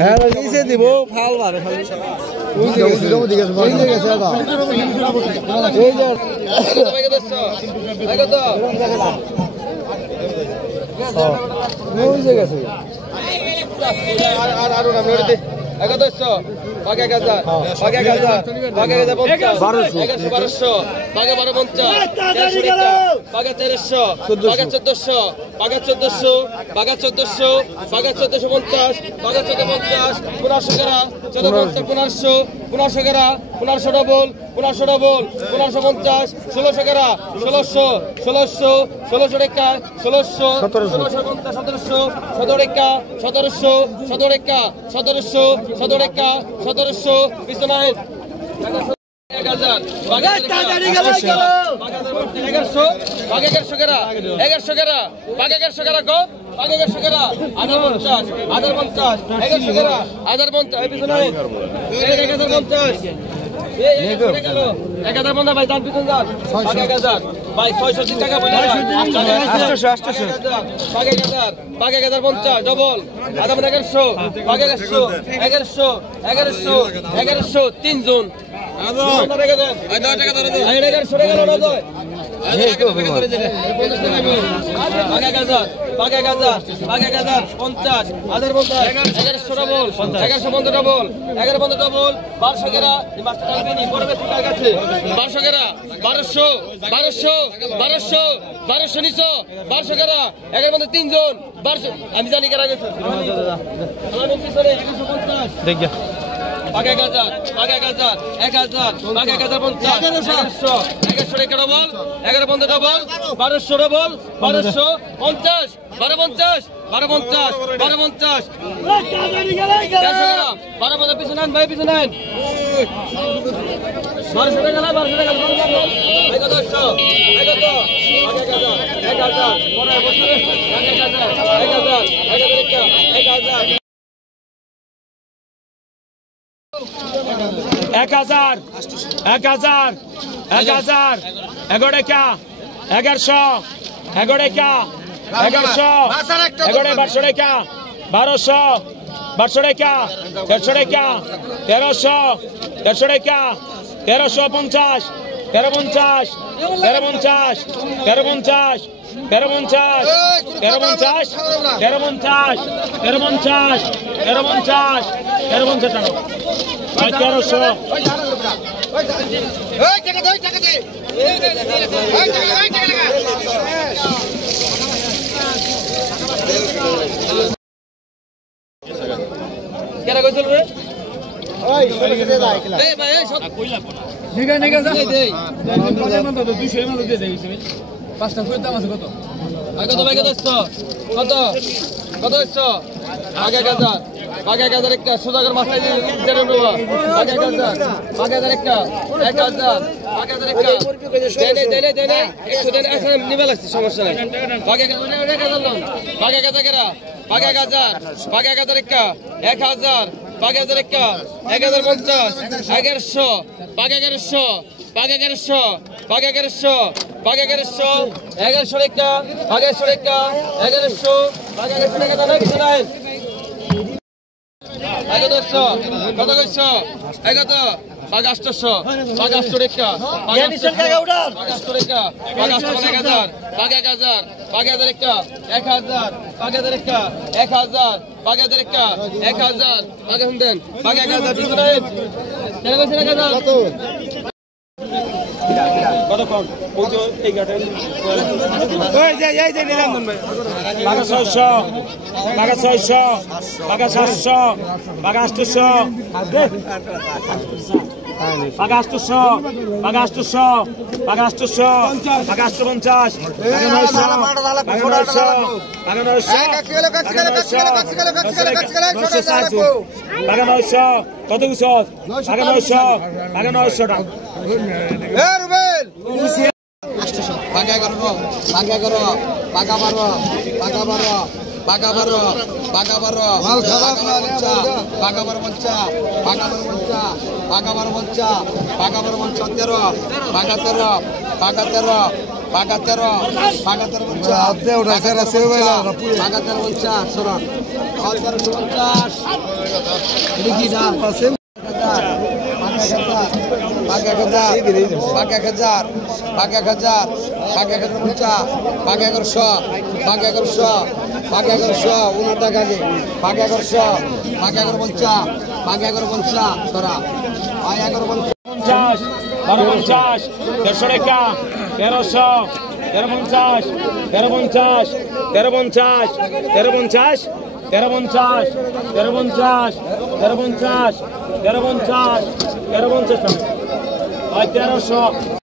হ্যাঁ নিচে দিব ফাল মারে খালি আমি জানি কারা গেছে Pakai gazar, 1000, pakai gazar 50, 1100 টাকা ডবল, 11 ডবল, 1200 ডবল, 1200, 50, 1250, 1250, 1250, 12 পিছনে নেন ভাই পিছনে নেন, 1200 টাকা না 1200 টাকা, 1100, 1000, পরে বসে 1000, 1000 এগোড়েকা 1100 এগোড়েকা 1100 এগোড়ে 1200 টাকা 1200 টাকা 1300 টাকা 1300 টাকা 1350 1350 1350 1350 1350 টাকা 1300 কেনা কইছিল রে ওই এই ভাই এই সব নিগা যা দেই বাজার মত 200 এর মত দিয়ে দেই পাঁচটা করে দাম আছে কত ভাই কত হচ্ছে আগে গাজার একটা সুদাগর মাথায় দিয়ে দেন বাবা আগে গাজার একটা 1000 দেনে একটু দেন এখন নিবে লাগছে সমস্যা নাই আগে গাজার লোন আগে গাজার একটা 1000 1150 1100 কত কম ওই এই গাটে ওই যাই নিরঞ্জন ভাই বাগা 600 বাগা 700 বাগা 800 বাগা 850 বাগা 850 বাগা 900 কত উঠছ বাগা 900 টাকা বাগা 13 পাকা 13 50 সরান 1350 লিখি না পাকা 1100 উনা টাকা দে পাকা 1100 পাকা 1150 পাকা 1150 সরা 1150 50 150 150 টাকা 1300 1350 1350 1350 1350 1350 1350 1350 1350 1350 1350